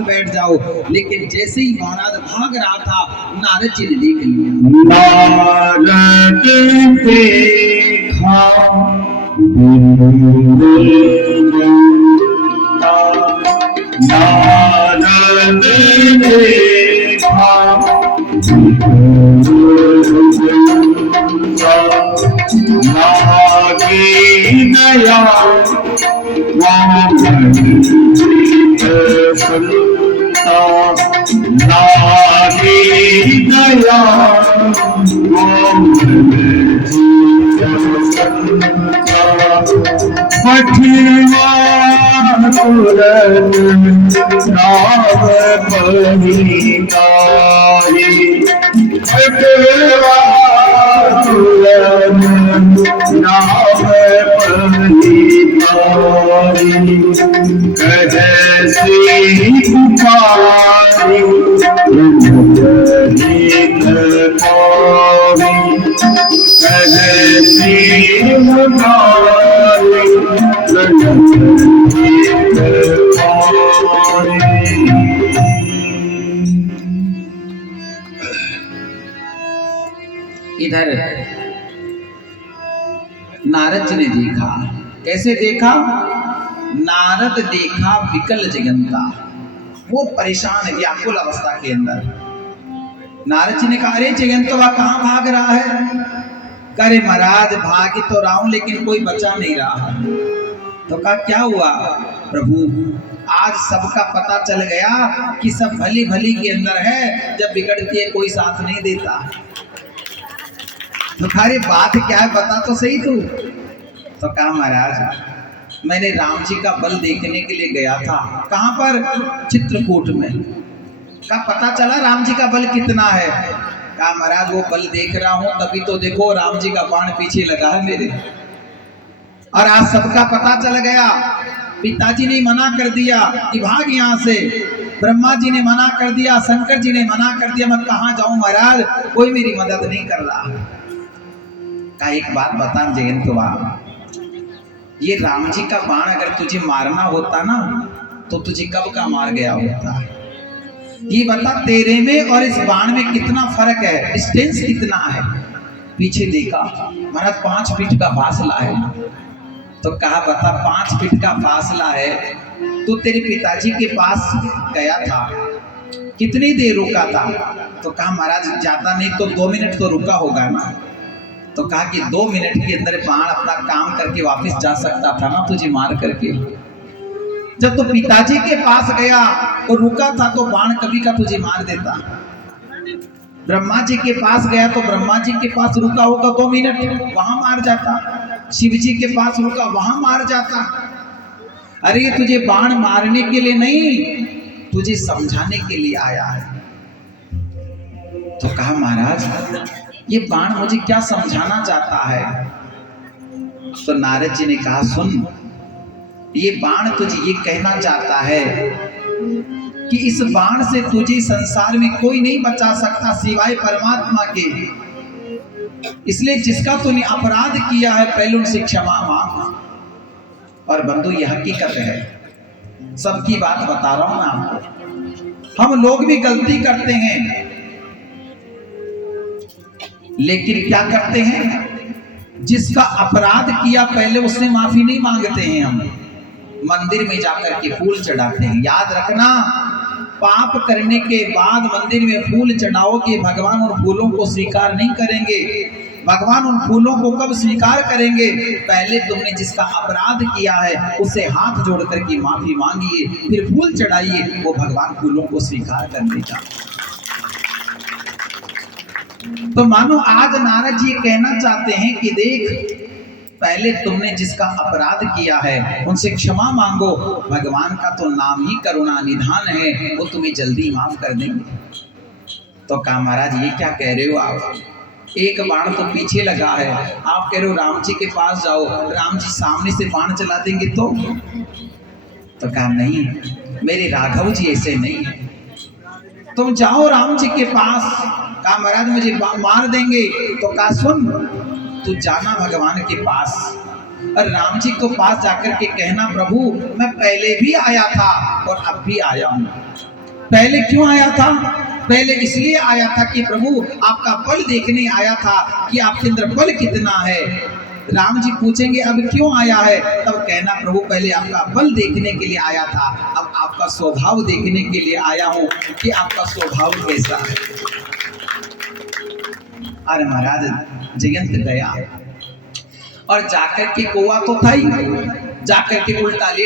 बैठ जाओ। लेकिन जैसे ही महाराज भाग रहा था, नारद जी ने देख लिया। नारद देखा नारद देखा लागे दया लागे दया पठिया नाम पहितारी पठिया नाम पहितारी कहसी पुकारी गीत पावी कहसी पुकारी गीत पावी। इधर नारद जी ने देखा। कैसे देखा? नारद देखा विकल जगंता, वो परेशान है, व्याकुल अवस्था के अंदर। नारद जी ने कहा, अरे जगंतवा कहाँ भाग रहा है? करे महाराज भाग तो रहा हूं, लेकिन कोई बचा नहीं रहा। तो कहा क्या हुआ? प्रभु आज सबका पता चल गया कि सब भली भली के अंदर है, जब बिगड़ती है कोई साथ नहीं देता। तो खारी बात क्या है, बता तो सही तू। तो कहा महाराज मैंने राम जी का बल देखने के लिए गया था। कहां पर? चित्रकूट में। का पता चला राम जी का बल कितना है? कहा महाराज वो बल देख रहा हूं, तभी तो देखो राम जी का बाण पीछे लगा है मेरे। और आज सबका पता चल गया। पिताजी ने मना कर दिया कि भाग यहाँ से, ब्रह्मा जी ने मना कर दिया, शंकर जी ने मना कर दिया, मैं कहाँ जाऊं महाराज, कोई मेरी मदद नहीं कर रहा। का एक बात बता जयंतवा, ये राम जी का बाण अगर तुझे मारना होता ना, तो तुझे कब का मार गया होता। ये बता तेरे में और इस बाण में कितना फर्क है, डिस्टेंस कितना है। पीछे देखा महाराज 5 फीट का फासला है। तो कहा बता 5 फीट का फासला है, तो तेरे पिताजी के पास गया था, कितनी देर रुका था? तो कहा महाराज ज्यादा नहीं तो 2 मिनट तो रुका होगा ना। तो कहा कि 2 मिनट के अंदर बाण अपना काम करके वापस जा सकता था ना तुझे मार करके। जब तो पिताजी के पास गया और रुका था, तो बाण कभी का तुझे मार देता। ब्रह्मा जी के पास गया तो ब्रह्मा जी के पास रुका होगा 2 मिनट, वहां मार जाता। शिव जी के पास रुका, वहां मार जाता। अरे तुझे बाण मारने के लिए नहीं, तुझे समझाने के लिए आया है। तो कहा महाराज ये बाण मुझे क्या समझाना चाहता है? तो नारद जी ने कहा सुन, ये बाण तुझे ये कहना चाहता है कि इस बाण से तुझे संसार में कोई नहीं बचा सकता सिवाय परमात्मा के। इसलिए जिसका तूने अपराध किया है पहले उनसे क्षमा मांग। और बंधु ये हकीकत है, सबकी बात बता रहा हूं ना आपको। हम लोग भी गलती करते हैं, लेकिन क्या करते हैं, जिसका अपराध किया पहले उससे माफी नहीं मांगते हैं। हम मंदिर में जाकर के फूल चढ़ाते हैं। याद रखना, पाप करने के बाद मंदिर में फूल चढ़ाओगे, भगवान उन फूलों को स्वीकार नहीं करेंगे। भगवान उन फूलों को कब स्वीकार करेंगे? पहले तुमने जिसका अपराध किया है उसे हाथ जोड़ करके माफी मांगिए, फिर फूल चढ़ाइए, वो भगवान फूलों को स्वीकार कर देगा। तो मानो आज नारद जी कहना चाहते हैं कि देख, पहले तुमने जिसका अपराध किया है उनसे क्षमा मांगो। भगवान का तो नाम ही करुणा निधान है, वो तुम्हें जल्दी माफ कर देंगे। तो कहा महाराज ये क्या कह रहे हो आप? एक बाण तो पीछे लगा है, आप कह रहे हो राम जी के पास जाओ, राम जी सामने से बाण चला देंगे तो? तो कहा नहीं, मेरे राघव जी ऐसे नहीं है, तुम जाओ राम जी के पास। कहा महाराज मुझे मार देंगे। तो कहा सुन, तू जाना भगवान के पास, और राम जी को पास जाकर के कहना, प्रभु मैं पहले भी आया था और अब भी आया हूँ। पहले क्यों आया था? पहले इसलिए आया था कि प्रभु आपका बल देखने आया था कि आपके अंदर बल कितना है। राम जी पूछेंगे अब क्यों आया है, तब कहना प्रभु पहले आपका बल देखने के लिए आया था, अब आपका स्वभाव देखने के लिए आया हूँ कि आपका स्वभाव कैसा है। अरे महाराज जयंत गया और जाकर के कौवा तो था ही, जाकर के उल्टा ले